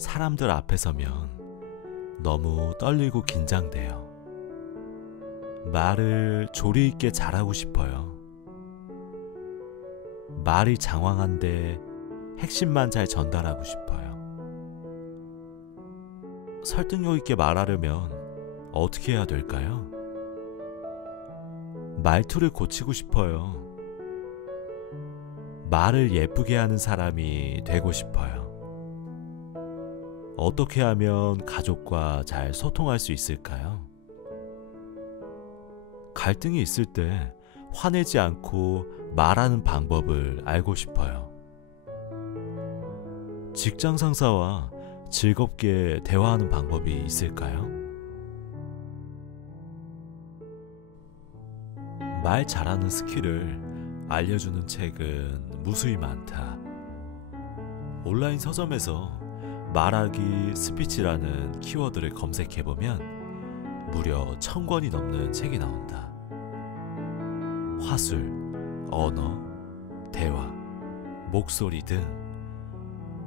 사람들 앞에 서면 너무 떨리고 긴장돼요. 말을 조리 있게 잘하고 싶어요. 말이 장황한데 핵심만 잘 전달하고 싶어요. 설득력 있게 말하려면 어떻게 해야 될까요? 말투를 고치고 싶어요. 말을 예쁘게 하는 사람이 되고 싶어요. 어떻게 하면 가족과 잘 소통할 수 있을까요? 갈등이 있을 때 화내지 않고 말하는 방법을 알고 싶어요. 직장 상사와 즐겁게 대화하는 방법이 있을까요? 말 잘하는 스킬을 알려주는 책은 무수히 많다. 온라인 서점에서 말하기 스피치라는 키워드를 검색해보면 무려 1000권이 넘는 책이 나온다. 화술, 언어, 대화, 목소리 등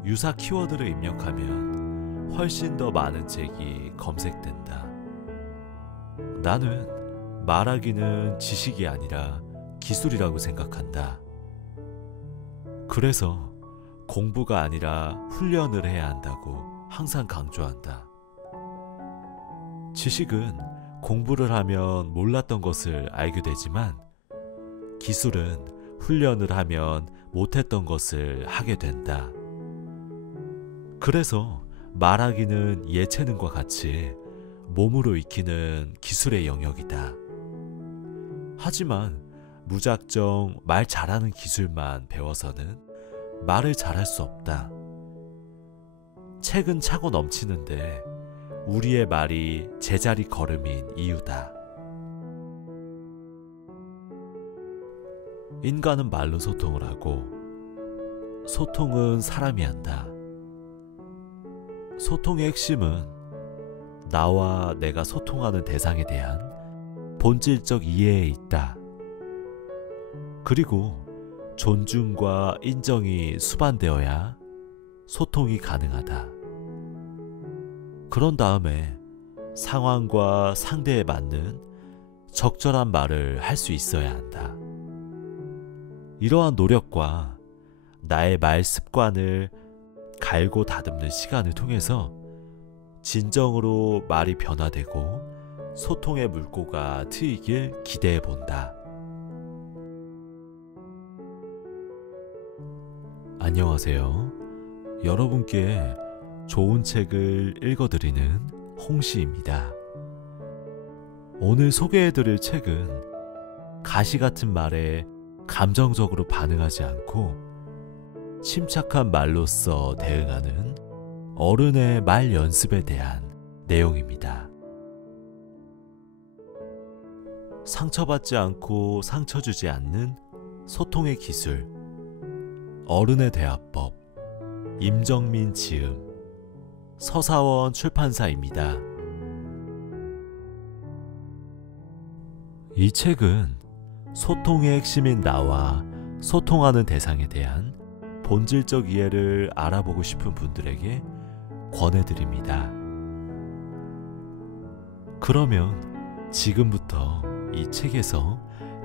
유사 키워드를 입력하면 훨씬 더 많은 책이 검색된다. 나는 말하기는 지식이 아니라 기술이라고 생각한다. 그래서 공부가 아니라 훈련을 해야 한다고 항상 강조한다. 지식은 공부를 하면 몰랐던 것을 알게 되지만 기술은 훈련을 하면 못했던 것을 하게 된다. 그래서 말하기는 예체능과 같이 몸으로 익히는 기술의 영역이다. 하지만 무작정 말 잘하는 기술만 배워서는 말을 잘할 수 없다. 책은 차고 넘치는데 우리의 말이 제자리 걸음인 이유다. 인간은 말로 소통을 하고 소통은 사람이 한다. 소통의 핵심은 나와 내가 소통하는 대상에 대한 본질적 이해에 있다. 그리고 존중과 인정이 수반되어야 소통이 가능하다. 그런 다음에 상황과 상대에 맞는 적절한 말을 할 수 있어야 한다. 이러한 노력과 나의 말 습관을 갈고 다듬는 시간을 통해서 진정으로 말이 변화되고 소통의 물꼬가 트이길 기대해 본다. 안녕하세요. 여러분께 좋은 책을 읽어드리는 홍시입니다. 오늘 소개해드릴 책은 가시 같은 말에 감정적으로 반응하지 않고 침착한 말로써 대응하는 어른의 말 연습에 대한 내용입니다. 상처받지 않고 상처 주지 않는 소통의 기술, 어른의 대화법, 임정민 지음, 서사원 출판사입니다. 이 책은 소통의 핵심인 나와 소통하는 대상에 대한 본질적 이해를 알아보고 싶은 분들에게 권해드립니다. 그러면 지금부터 이 책에서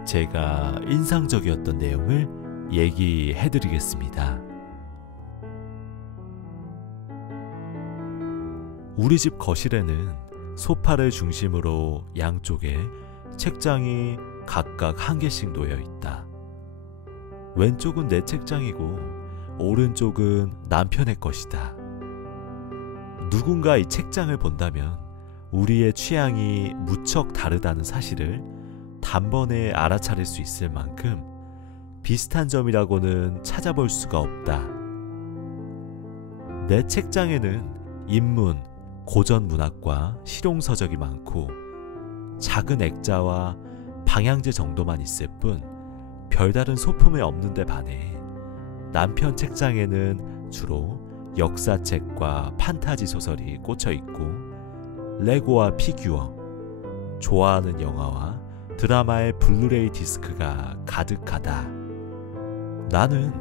제가 인상적이었던 내용을 얘기해드리겠습니다. 우리 집 거실에는 소파를 중심으로 양쪽에 책장이 각각 한 개씩 놓여 있다. 왼쪽은 내 책장이고 오른쪽은 남편의 것이다. 누군가 이 책장을 본다면 우리의 취향이 무척 다르다는 사실을 단번에 알아차릴 수 있을 만큼 비슷한 점이라고는 찾아볼 수가 없다. 내 책장에는 인문, 고전 문학과 실용서적이 많고 작은 액자와 방향제 정도만 있을 뿐 별다른 소품이 없는데 반해 남편 책장에는 주로 역사책과 판타지 소설이 꽂혀 있고 레고와 피규어, 좋아하는 영화와 드라마의 블루레이 디스크가 가득하다. 나는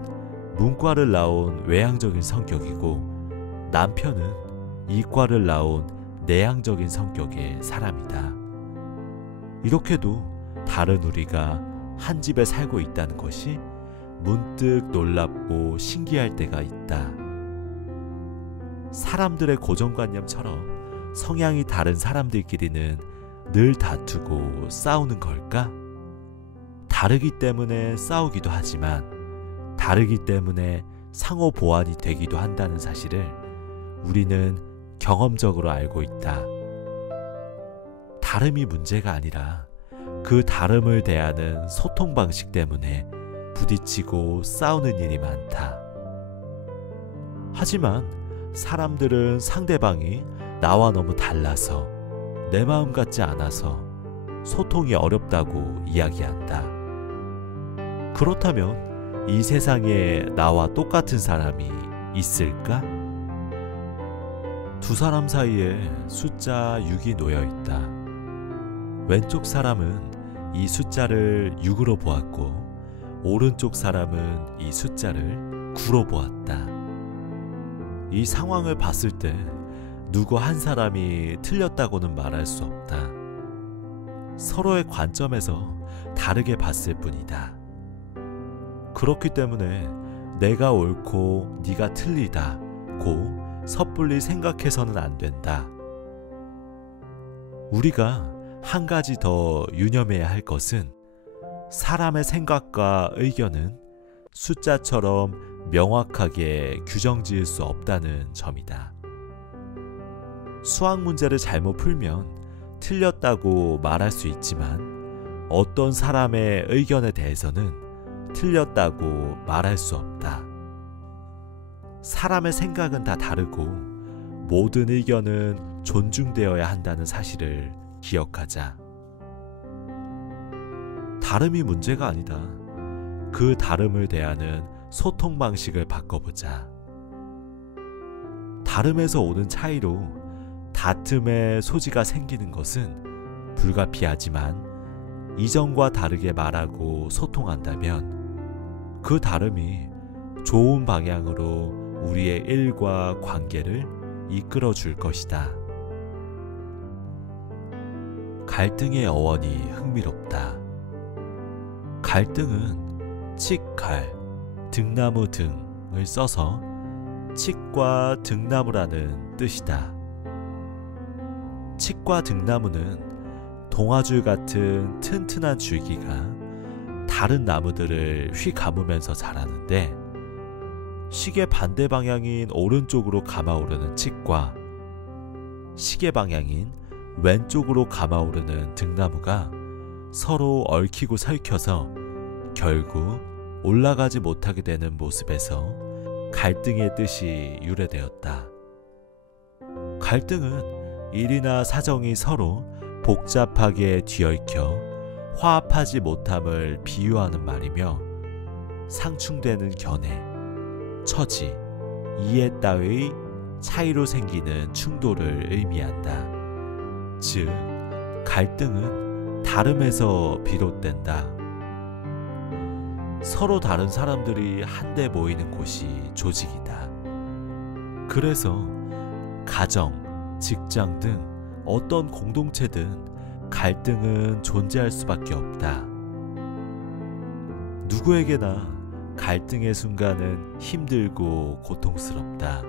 문과를 나온 외향적인 성격이고 남편은 이과를 나온 내향적인 성격의 사람이다. 이렇게도 다른 우리가 한 집에 살고 있다는 것이 문득 놀랍고 신기할 때가 있다. 사람들의 고정관념처럼 성향이 다른 사람들끼리는 늘 다투고 싸우는 걸까? 다르기 때문에 싸우기도 하지만 다르기 때문에 상호 보완이 되기도 한다는 사실을 우리는 경험적으로 알고 있다. 다름이 문제가 아니라 그 다름을 대하는 소통 방식 때문에 부딪히고 싸우는 일이 많다. 하지만 사람들은 상대방이 나와 너무 달라서 내 마음 같지 않아서 소통이 어렵다고 이야기한다. 그렇다면 이 세상에 나와 똑같은 사람이 있을까? 두 사람 사이에 숫자 6이 놓여 있다. 왼쪽 사람은 이 숫자를 6으로 보았고 오른쪽 사람은 이 숫자를 9로 보았다. 이 상황을 봤을 때 누구 한 사람이 틀렸다고는 말할 수 없다. 서로의 관점에서 다르게 봤을 뿐이다. 그렇기 때문에 내가 옳고 네가 틀리다 고 섣불리 생각해서는 안 된다. 우리가 한 가지 더 유념해야 할 것은 사람의 생각과 의견은 숫자처럼 명확하게 규정지을 수 없다는 점이다. 수학 문제를 잘못 풀면 틀렸다고 말할 수 있지만 어떤 사람의 의견에 대해서는 틀렸다고 말할 수 없다. 사람의 생각은 다 다르고 모든 의견은 존중되어야 한다는 사실을 기억하자. 다름이 문제가 아니다. 그 다름을 대하는 소통 방식을 바꿔보자. 다름에서 오는 차이로 다툼의 소지가 생기는 것은 불가피하지만 이전과 다르게 말하고 소통한다면 그 다름이 좋은 방향으로 우리의 일과 관계를 이끌어 줄 것이다. 갈등의 어원이 흥미롭다. 갈등은 칡갈, 등나무 등을 써서 칡과 등나무라는 뜻이다. 칡과 등나무는 동아줄 같은 튼튼한 줄기가 다른 나무들을 휘감으면서 자라는데 시계 반대 방향인 오른쪽으로 감아오르는 칡과 시계 방향인 왼쪽으로 감아오르는 등나무가 서로 얽히고 설켜서 결국 올라가지 못하게 되는 모습에서 갈등의 뜻이 유래되었다. 갈등은 일이나 사정이 서로 복잡하게 뒤얽혀 화합하지 못함을 비유하는 말이며 상충되는 견해, 처지, 이해 따위의 차이로 생기는 충돌을 의미한다. 즉, 갈등은 다름에서 비롯된다. 서로 다른 사람들이 한데 모이는 곳이 조직이다. 그래서 가정, 직장 등 어떤 공동체든 갈등은 존재할 수밖에 없다. 누구에게나 갈등의 순간은 힘들고 고통스럽다.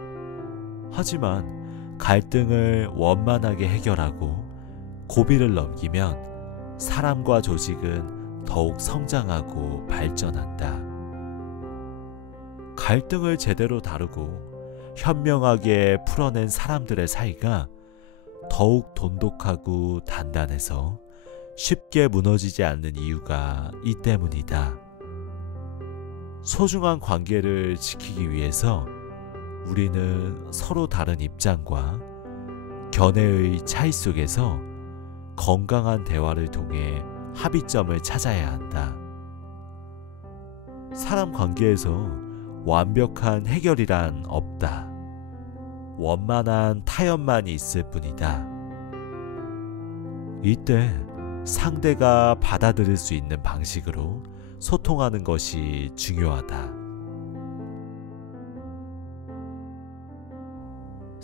하지만 갈등을 원만하게 해결하고 고비를 넘기면 사람과 조직은 더욱 성장하고 발전한다. 갈등을 제대로 다루고 현명하게 풀어낸 사람들의 사이가 더욱 돈독하고 단단해서 쉽게 무너지지 않는 이유가 이 때문이다. 소중한 관계를 지키기 위해서 우리는 서로 다른 입장과 견해의 차이 속에서 건강한 대화를 통해 합의점을 찾아야 한다. 사람 관계에서 완벽한 해결이란 없다. 원만한 타협만이 있을 뿐이다. 이때 상대가 받아들일 수 있는 방식으로 소통하는 것이 중요하다.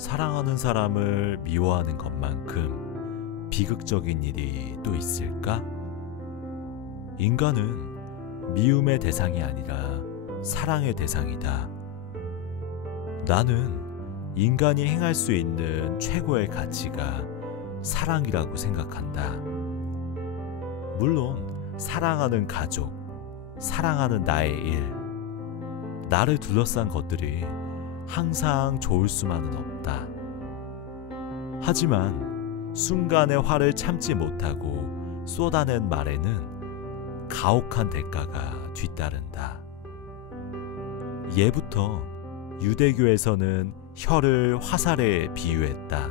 사랑하는 사람을 미워하는 것만큼 비극적인 일이 또 있을까? 인간은 미움의 대상이 아니라 사랑의 대상이다. 나는 인간이 행할 수 있는 최고의 가치가 사랑이라고 생각한다. 물론 사랑하는 가족, 사랑하는 나의 일, 나를 둘러싼 것들이 항상 좋을 수만은 없다. 하지만 순간의 화를 참지 못하고 쏟아낸 말에는 가혹한 대가가 뒤따른다. 예부터 유대교에서는 혀를 화살에 비유했다.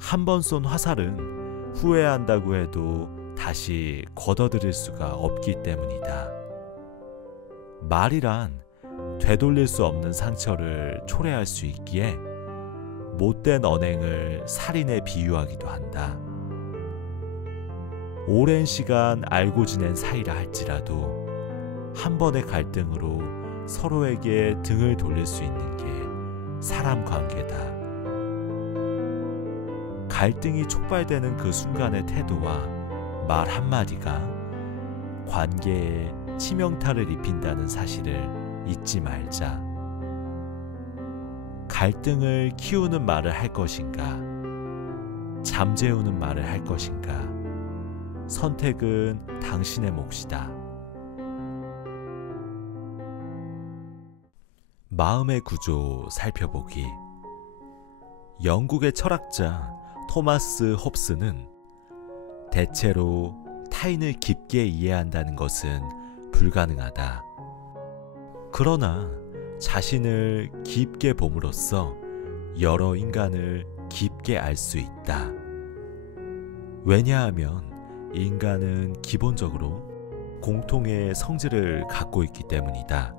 한 번 쏜 화살은 후회한다고 해도 다시 걷어들일 수가 없기 때문이다. 말이란 되돌릴 수 없는 상처를 초래할 수 있기에 못된 언행을 살인에 비유하기도 한다. 오랜 시간 알고 지낸 사이라 할지라도 한 번의 갈등으로 서로에게 등을 돌릴 수 있는 게 사람 관계다. 갈등이 촉발되는 그 순간의 태도와 말 한마디가 관계에 치명타를 입힌다는 사실을 잊지 말자. 갈등을 키우는 말을 할 것인가, 잠재우는 말을 할 것인가, 선택은 당신의 몫이다. 마음의 구조 살펴보기. 영국의 철학자 토마스 홉스는 대체로 타인을 깊게 이해한다는 것은 불가능하다. 그러나 자신을 깊게 봄으로써 여러 인간을 깊게 알 수 있다. 왜냐하면 인간은 기본적으로 공통의 성질을 갖고 있기 때문이다.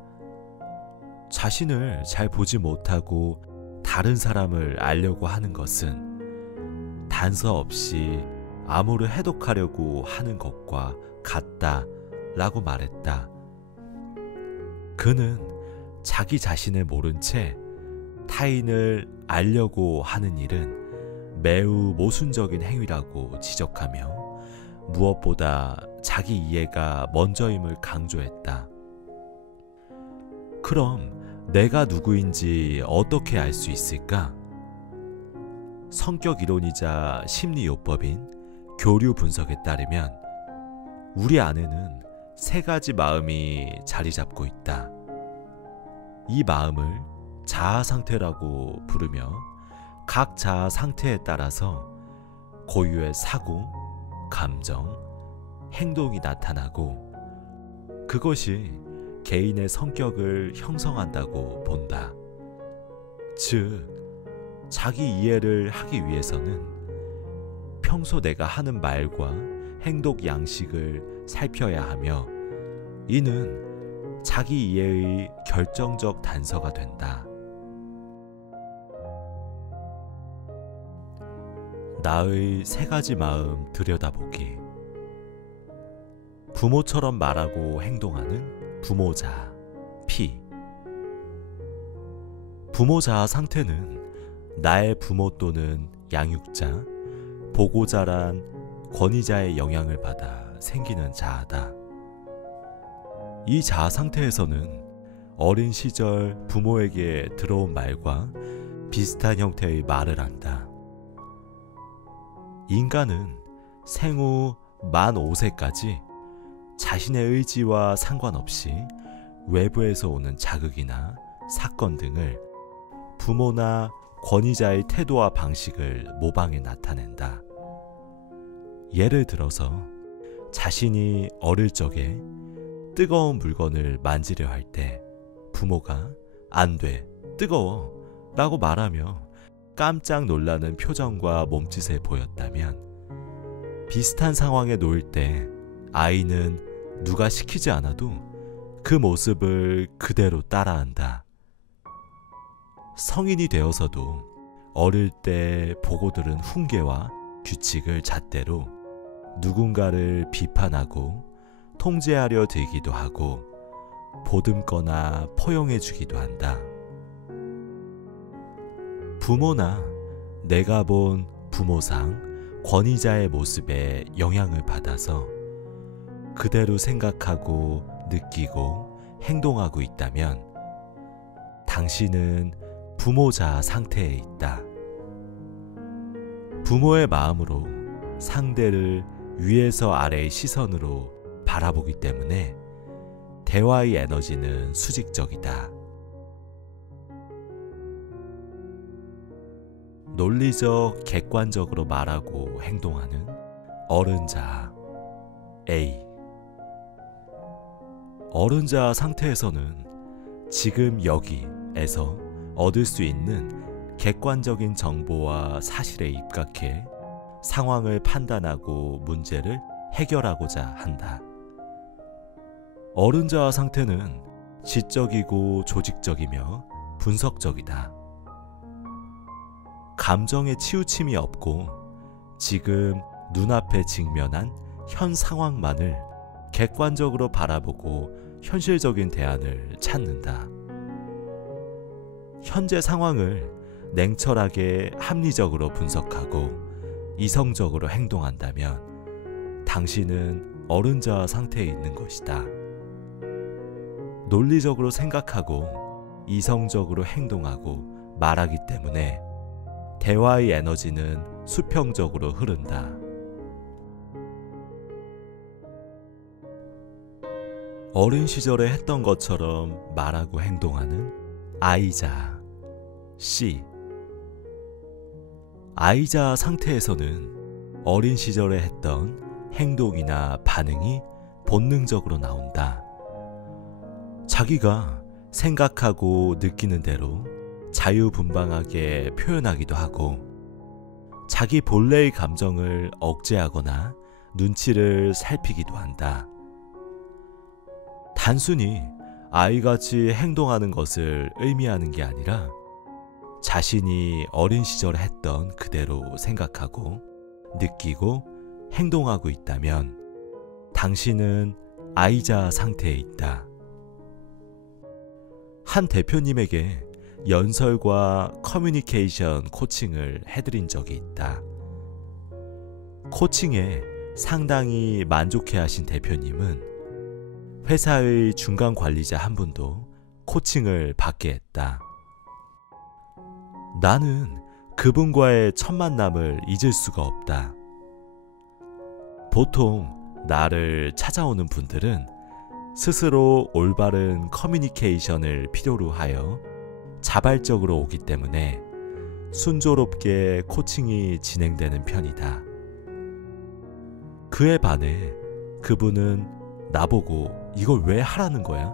자신을 잘 보지 못하고 다른 사람을 알려고 하는 것은 단서 없이 암호를 해독하려고 하는 것과 같다라고 말했다. 그는 자기 자신을 모른 채 타인을 알려고 하는 일은 매우 모순적인 행위라고 지적하며 무엇보다 자기 이해가 먼저임을 강조했다. 그럼 내가 누구인지 어떻게 알 수 있을까? 성격 이론이자 심리요법인 교류 분석에 따르면 우리 안에는 세 가지 마음이 자리 잡고 있다. 이 마음을 자아 상태라고 부르며 각 자아 상태에 따라서 고유의 사고, 감정, 행동이 나타나고 그것이 개인의 성격을 형성한다고 본다. 즉, 자기 이해를 하기 위해서는 평소 내가 하는 말과 행동 양식을 살펴야 하며 이는 자기 이해의 결정적 단서가 된다. 나의 세 가지 마음 들여다보기. 부모처럼 말하고 행동하는 부모자, 피. 부모자 상태는 나의 부모 또는 양육자, 보고자란 권위자의 영향을 받아 생기는 자아다. 이 자아 상태에서는 어린 시절 부모에게 들어온 말과 비슷한 형태의 말을 한다. 인간은 생후 만 5세까지 자신의 의지와 상관없이 외부에서 오는 자극이나 사건 등을 부모나 권위자의 태도와 방식을 모방해 나타낸다. 예를 들어서 자신이 어릴 적에 뜨거운 물건을 만지려 할 때 부모가 안 돼, 뜨거워 라고 말하며 깜짝 놀라는 표정과 몸짓을 보였다면 비슷한 상황에 놓일 때 아이는 누가 시키지 않아도 그 모습을 그대로 따라한다. 성인이 되어서도 어릴 때 보고 들은 훈계와 규칙을 잣대로 누군가를 비판하고 통제하려 들기도 하고 보듬거나 포용해 주기도 한다. 부모나 내가 본 부모상 권위자의 모습에 영향을 받아서 그대로 생각하고 느끼고 행동하고 있다면 당신은 부모자 상태에 있다. 부모의 마음으로 상대를 위에서 아래의 시선으로 바라보기 때문에 대화의 에너지는 수직적이다. 논리적, 객관적으로 말하고 행동하는 어른자 A. 어른자 상태에서는 지금 여기에서 얻을 수 있는 객관적인 정보와 사실에 입각해 상황을 판단하고 문제를 해결하고자 한다. 어른자 상태는 지적이고 조직적이며 분석적이다. 감정에 치우침이 없고 지금 눈앞에 직면한 현 상황만을 객관적으로 바라보고 현실적인 대안을 찾는다. 현재 상황을 냉철하게 합리적으로 분석하고 이성적으로 행동한다면 당신은 어른자 상태에 있는 것이다. 논리적으로 생각하고 이성적으로 행동하고 말하기 때문에 대화의 에너지는 수평적으로 흐른다. 어린 시절에 했던 것처럼 말하고 행동하는 아이자 C. 아이자 상태에서는 어린 시절에 했던 행동이나 반응이 본능적으로 나온다. 자기가 생각하고 느끼는 대로 자유분방하게 표현하기도 하고 자기 본래의 감정을 억제하거나 눈치를 살피기도 한다. 단순히 아이같이 행동하는 것을 의미하는 게 아니라 자신이 어린 시절에 했던 그대로 생각하고 느끼고 행동하고 있다면 당신은 아이자 상태에 있다. 한 대표님에게 연설과 커뮤니케이션 코칭을 해드린 적이 있다. 코칭에 상당히 만족해하신 대표님은 회사의 중간 관리자 한 분도 코칭을 받게 했다. 나는 그분과의 첫 만남을 잊을 수가 없다. 보통 나를 찾아오는 분들은 스스로 올바른 커뮤니케이션을 필요로 하여 자발적으로 오기 때문에 순조롭게 코칭이 진행되는 편이다. 그에 반해 그분은 나보고 이걸 왜 하라는 거야?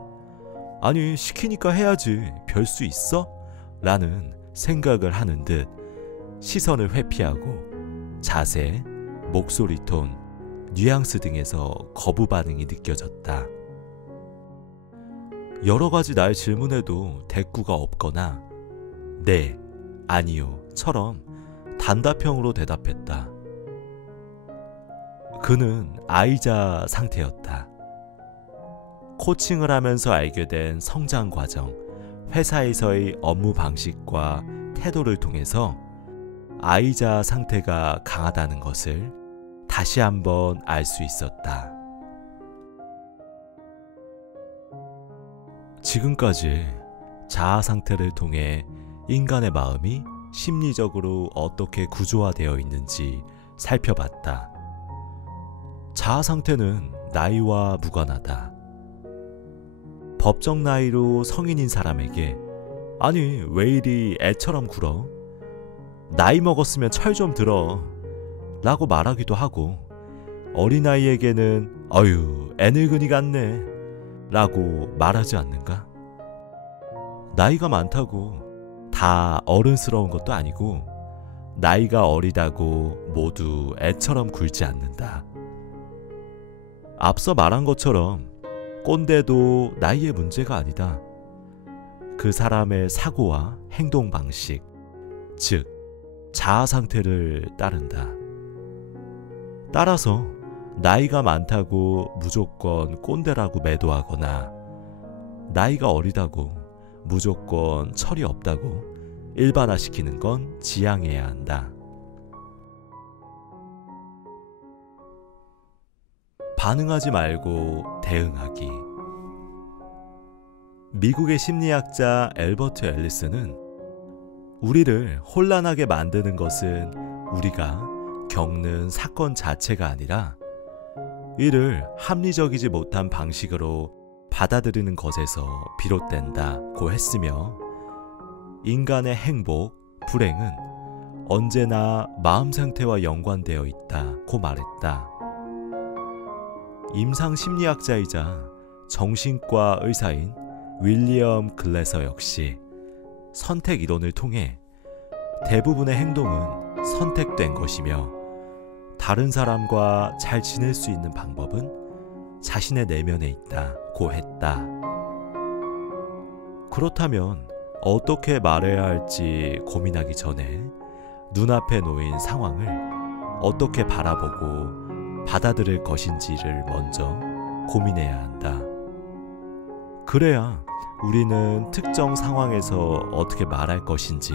아니, 시키니까 해야지. 별 수 있어? 라는 생각을 하는 듯 시선을 회피하고 자세, 목소리 톤, 뉘앙스 등에서 거부 반응이 느껴졌다. 여러 가지 나의 질문에도 대꾸가 없거나 네, 아니요 처럼 단답형으로 대답했다. 그는 아이자 상태였다. 코칭을 하면서 알게 된 성장 과정, 회사에서의 업무 방식과 태도를 통해서 아이자 상태가 강하다는 것을 다시 한번 알 수 있었다. 지금까지 자아 상태를 통해 인간의 마음이 심리적으로 어떻게 구조화되어 있는지 살펴봤다. 자아 상태는 나이와 무관하다. 법정 나이로 성인인 사람에게 아니 왜 이리 애처럼 굴어? 나이 먹었으면 철 좀 들어 라고 말하기도 하고 어린아이에게는 어휴 애늙은이 같네 라고 말하지 않는가? 나이가 많다고 다 어른스러운 것도 아니고 나이가 어리다고 모두 애처럼 굴지 않는다. 앞서 말한 것처럼 꼰대도 나이의 문제가 아니다. 그 사람의 사고와 행동 방식, 즉 자아 상태를 따른다. 따라서 나이가 많다고 무조건 꼰대라고 매도하거나 나이가 어리다고 무조건 철이 없다고 일반화시키는 건 지양해야 한다. 반응하지 말고 대응하기. 미국의 심리학자 엘버트 앨리스는 우리를 혼란하게 만드는 것은 우리가 겪는 사건 자체가 아니라 이를 합리적이지 못한 방식으로 받아들이는 것에서 비롯된다고 했으며, 인간의 행복, 불행은 언제나 마음 상태와 연관되어 있다고 말했다. 임상 심리학자이자 정신과 의사인 윌리엄 글래서 역시 선택 이론을 통해 대부분의 행동은 선택된 것이며 다른 사람과 잘 지낼 수 있는 방법은 자신의 내면에 있다고 했다. 그렇다면 어떻게 말해야 할지 고민하기 전에 눈앞에 놓인 상황을 어떻게 바라보고 받아들일 것인지를 먼저 고민해야 한다. 그래야 우리는 특정 상황에서 어떻게 말할 것인지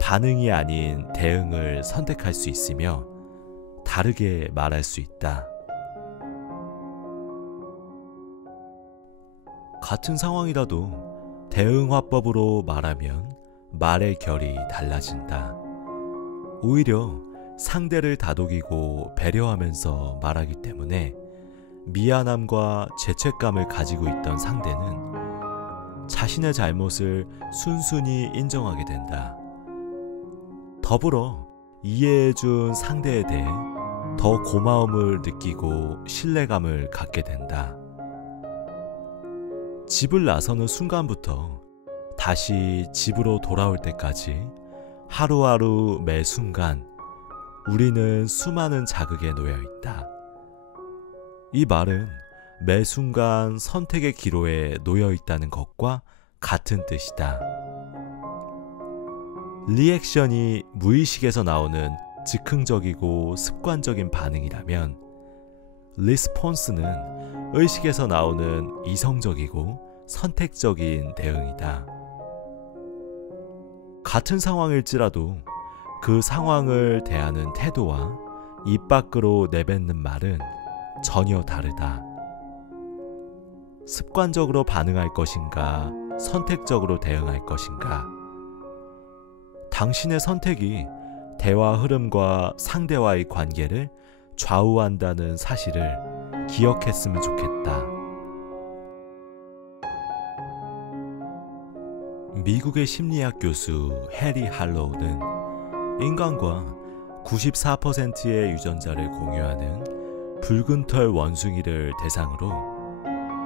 반응이 아닌 대응을 선택할 수 있으며 다르게 말할 수 있다. 같은 상황이라도 대응 화법으로 말하면 말의 결이 달라진다. 오히려 상대를 다독이고 배려하면서 말하기 때문에 미안함과 죄책감을 가지고 있던 상대는 자신의 잘못을 순순히 인정하게 된다. 더불어 이해해준 상대에 대해 더 고마움을 느끼고 신뢰감을 갖게 된다. 집을 나서는 순간부터 다시 집으로 돌아올 때까지 하루하루 매 순간 우리는 수많은 자극에 놓여 있다. 이 말은 매 순간 선택의 기로에 놓여 있다는 것과 같은 뜻이다. 리액션이 무의식에서 나오는 즉흥적이고 습관적인 반응이라면 리스폰스는 의식에서 나오는 이성적이고 선택적인 대응이다. 같은 상황일지라도 그 상황을 대하는 태도와 입 밖으로 내뱉는 말은 전혀 다르다. 습관적으로 반응할 것인가, 선택적으로 대응할 것인가. 당신의 선택이 대화 흐름과 상대와의 관계를 좌우한다는 사실을 기억했으면 좋겠다. 미국의 심리학 교수 해리 할로우는 인간과 94%의 유전자를 공유하는 붉은 털 원숭이를 대상으로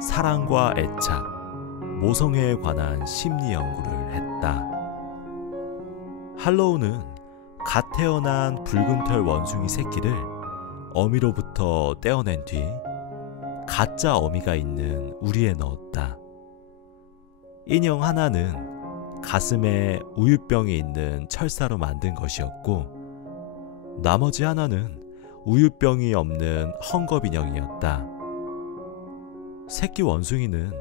사랑과 애착, 모성애에 관한 심리 연구를 했다. 할로우는 갓 태어난 붉은 털 원숭이 새끼를 어미로부터 떼어낸 뒤 가짜 어미가 있는 우리에 넣었다. 인형 하나는 가슴에 우유병이 있는 철사로 만든 것이었고, 나머지 하나는 우유병이 없는 헝겊 인형이었다. 새끼 원숭이는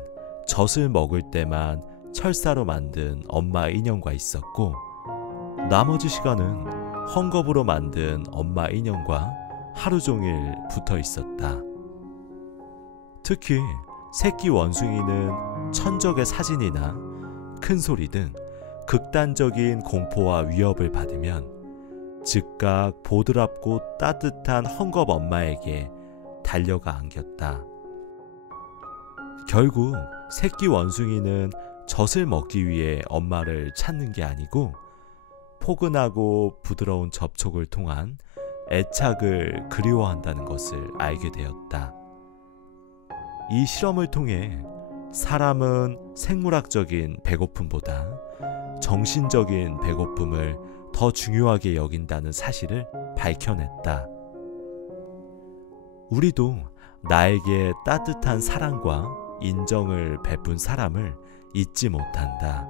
젖을 먹을 때만 철사로 만든 엄마 인형과 있었고, 나머지 시간은 헝겊으로 만든 엄마 인형과 하루 종일 붙어 있었다. 특히 새끼 원숭이는 천적의 사진이나 큰 소리 등 극단적인 공포와 위협을 받으면 즉각 보드랍고 따뜻한 헝겊 엄마에게 달려가 안겼다. 결국 새끼 원숭이는 젖을 먹기 위해 엄마를 찾는 게 아니고 포근하고 부드러운 접촉을 통한 애착을 그리워한다는 것을 알게 되었다. 이 실험을 통해 사람은 생물학적인 배고픔보다 정신적인 배고픔을 더 중요하게 여긴다는 사실을 밝혀냈다. 우리도 나에게 따뜻한 사랑과 인정을 베푼 사람을 잊지 못한다.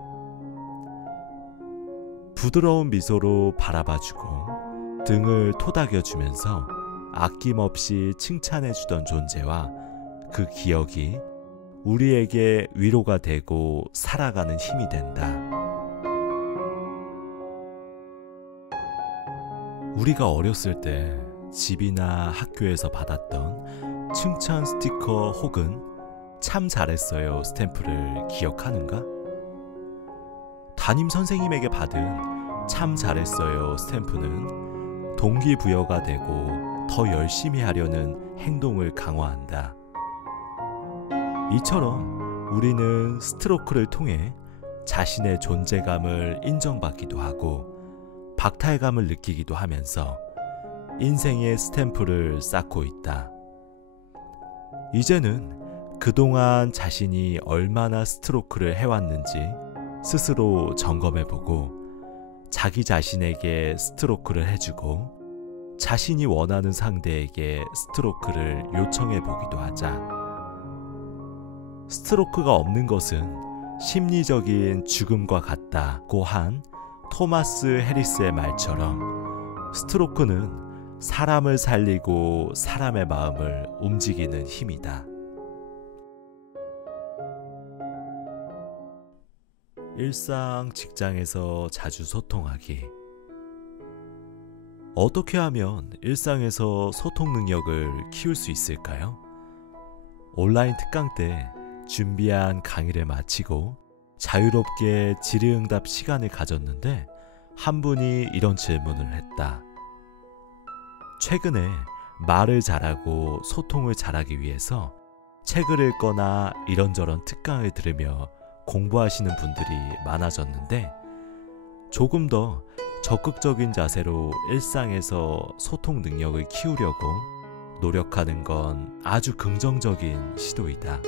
부드러운 미소로 바라봐주고 등을 토닥여주면서 아낌없이 칭찬해주던 존재와 그 기억이 우리에게 위로가 되고 살아가는 힘이 된다. 우리가 어렸을 때 집이나 학교에서 받았던 칭찬 스티커 혹은 참 잘했어요 스탬프를 기억하는가? 담임 선생님에게 받은 참 잘했어요 스탬프는 동기부여가 되고 더 열심히 하려는 행동을 강화한다. 이처럼 우리는 스트로크를 통해 자신의 존재감을 인정받기도 하고 박탈감을 느끼기도 하면서 인생의 스탬프를 쌓고 있다. 이제는 그동안 자신이 얼마나 스트로크를 해왔는지 스스로 점검해보고 자기 자신에게 스트로크를 해주고 자신이 원하는 상대에게 스트로크를 요청해보기도 하자. 스트로크가 없는 것은 심리적인 죽음과 같다고 한 토마스 해리스의 말처럼 스트로크는 사람을 살리고 사람의 마음을 움직이는 힘이다. 일상 직장에서 자주 소통하기. 어떻게 하면 일상에서 소통 능력을 키울 수 있을까요? 온라인 특강 때 준비한 강의를 마치고 자유롭게 질의응답 시간을 가졌는데 한 분이 이런 질문을 했다. 최근에 말을 잘하고 소통을 잘하기 위해서 책을 읽거나 이런저런 특강을 들으며 공부하시는 분들이 많아졌는데 조금 더 적극적인 자세로 일상에서 소통 능력을 키우려고 노력하는 건 아주 긍정적인 시도이다.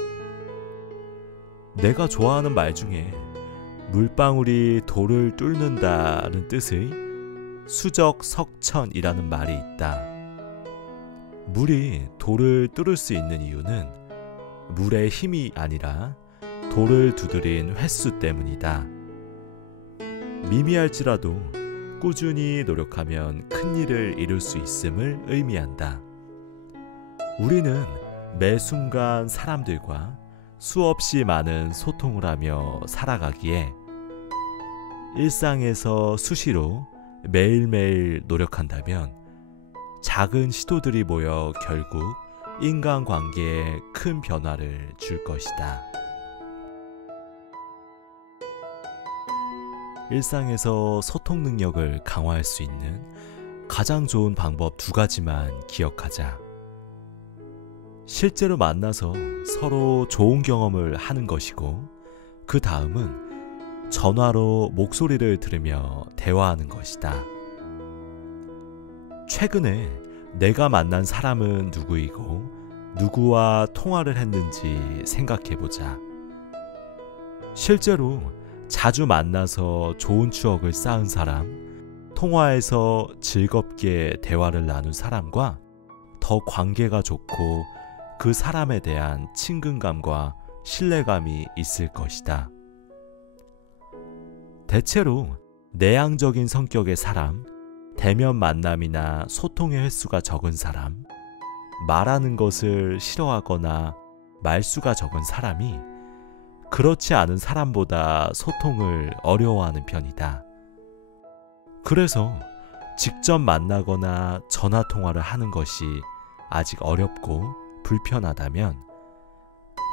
내가 좋아하는 말 중에 물방울이 돌을 뚫는다는 뜻의 수적석천이라는 말이 있다. 물이 돌을 뚫을 수 있는 이유는 물의 힘이 아니라 돌을 두드린 횟수 때문이다. 미미할지라도 꾸준히 노력하면 큰 일을 이룰 수 있음을 의미한다. 우리는 매 순간 사람들과 수없이 많은 소통을 하며 살아가기에 일상에서 수시로 매일매일 노력한다면 작은 시도들이 모여 결국 인간관계에 큰 변화를 줄 것이다. 일상에서 소통 능력을 강화할 수 있는 가장 좋은 방법 2가지만 기억하자. 실제로 만나서 서로 좋은 경험을 하는 것이고, 그 다음은 전화로 목소리를 들으며 대화하는 것이다. 최근에 내가 만난 사람은 누구이고 누구와 통화를 했는지 생각해보자. 실제로 자주 만나서 좋은 추억을 쌓은 사람, 통화에서 즐겁게 대화를 나눈 사람과 더 관계가 좋고 그 사람에 대한 친근감과 신뢰감이 있을 것이다. 대체로 내향적인 성격의 사람, 대면 만남이나 소통의 횟수가 적은 사람, 말하는 것을 싫어하거나 말수가 적은 사람이 그렇지 않은 사람보다 소통을 어려워하는 편이다. 그래서 직접 만나거나 전화통화를 하는 것이 아직 어렵고 불편하다면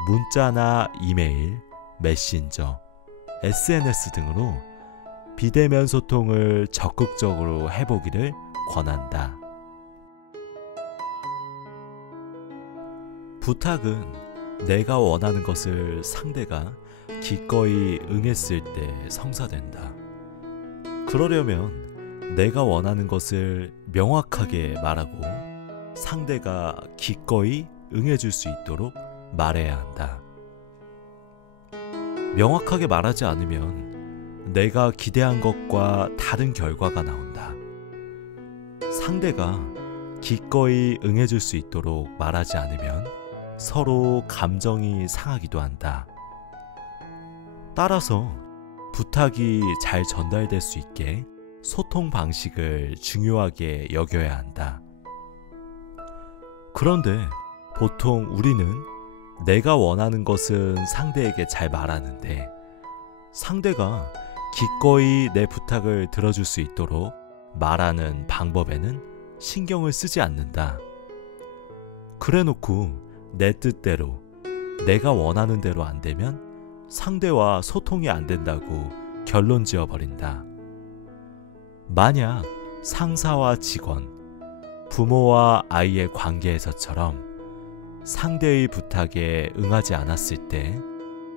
문자나 이메일, 메신저, SNS 등으로 비대면 소통을 적극적으로 해보기를 권한다. 부탁은 내가 원하는 것을 상대가 기꺼이 응했을 때 성사된다. 그러려면 내가 원하는 것을 명확하게 말하고 상대가 기꺼이 응해줄 수 있도록 말해야 한다. 명확하게 말하지 않으면 내가 기대한 것과 다른 결과가 나온다. 상대가 기꺼이 응해줄 수 있도록 말하지 않으면 서로 감정이 상하기도 한다. 따라서 부탁이 잘 전달될 수 있게 소통 방식을 중요하게 여겨야 한다. 그런데 보통 우리는 내가 원하는 것은 상대에게 잘 말하는데 상대가 기꺼이 내 부탁을 들어줄 수 있도록 말하는 방법에는 신경을 쓰지 않는다. 그래놓고 내 뜻대로, 내가 원하는 대로 안 되면 상대와 소통이 안 된다고 결론 지어버린다. 만약 상사와 직원, 부모와 아이의 관계에서처럼 상대의 부탁에 응하지 않았을 때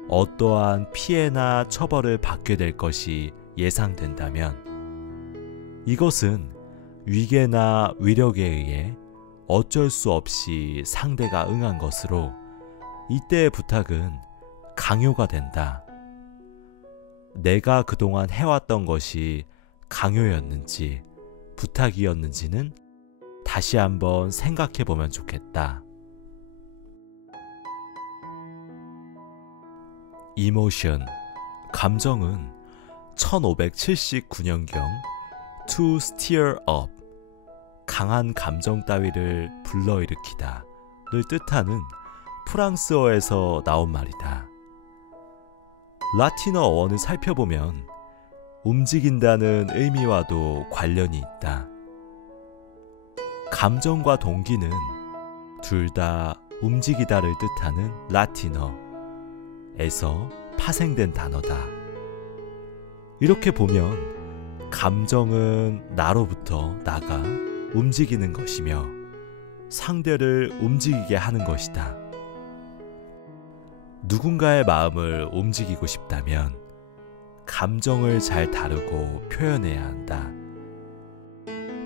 어떠한 피해나 처벌을 받게 될 것이 예상된다면 이것은 위계나 위력에 의해 어쩔 수 없이 상대가 응한 것으로 이때의 부탁은 강요가 된다. 내가 그동안 해왔던 것이 강요였는지 부탁이었는지는 다시 한번 생각해 보면 좋겠다. 이모션, 감정은 1579년경 to stir up, 강한 감정 따위를 불러일으키다를 뜻하는 프랑스어에서 나온 말이다. 라틴어 어원을 살펴보면 움직인다는 의미와도 관련이 있다. 감정과 동기는 둘 다 움직이다를 뜻하는 라틴어에서 파생된 단어다. 이렇게 보면 감정은 나로부터 나가 움직이는 것이며 상대를 움직이게 하는 것이다. 누군가의 마음을 움직이고 싶다면 감정을 잘 다루고 표현해야 한다.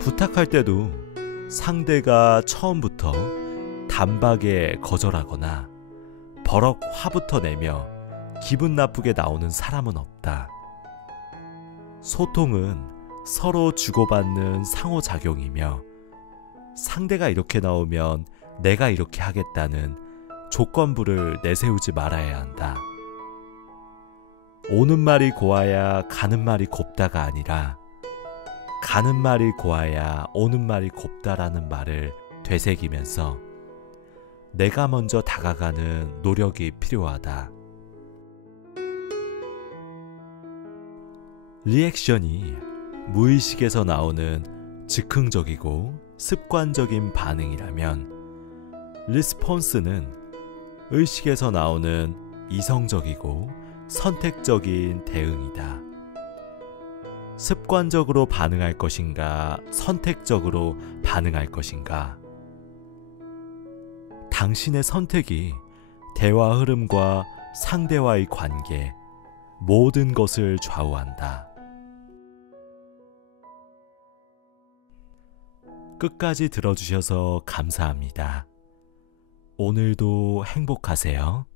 부탁할 때도 상대가 처음부터 단박에 거절하거나 버럭 화부터 내며 기분 나쁘게 나오는 사람은 없다. 소통은 서로 주고받는 상호작용이며 상대가 이렇게 나오면 내가 이렇게 하겠다는 조건부를 내세우지 말아야 한다. 오는 말이 고와야 가는 말이 곱다가 아니라 가는 말이 고와야 오는 말이 곱다라는 말을 되새기면서 내가 먼저 다가가는 노력이 필요하다. 리액션이 무의식에서 나오는 즉흥적이고 습관적인 반응이라면 리스폰스는 의식에서 나오는 이성적이고 선택적인 대응이다. 습관적으로 반응할 것인가, 선택적으로 반응할 것인가? 당신의 선택이 대화 흐름과 상대와의 관계, 모든 것을 좌우한다. 끝까지 들어주셔서 감사합니다. 오늘도 행복하세요.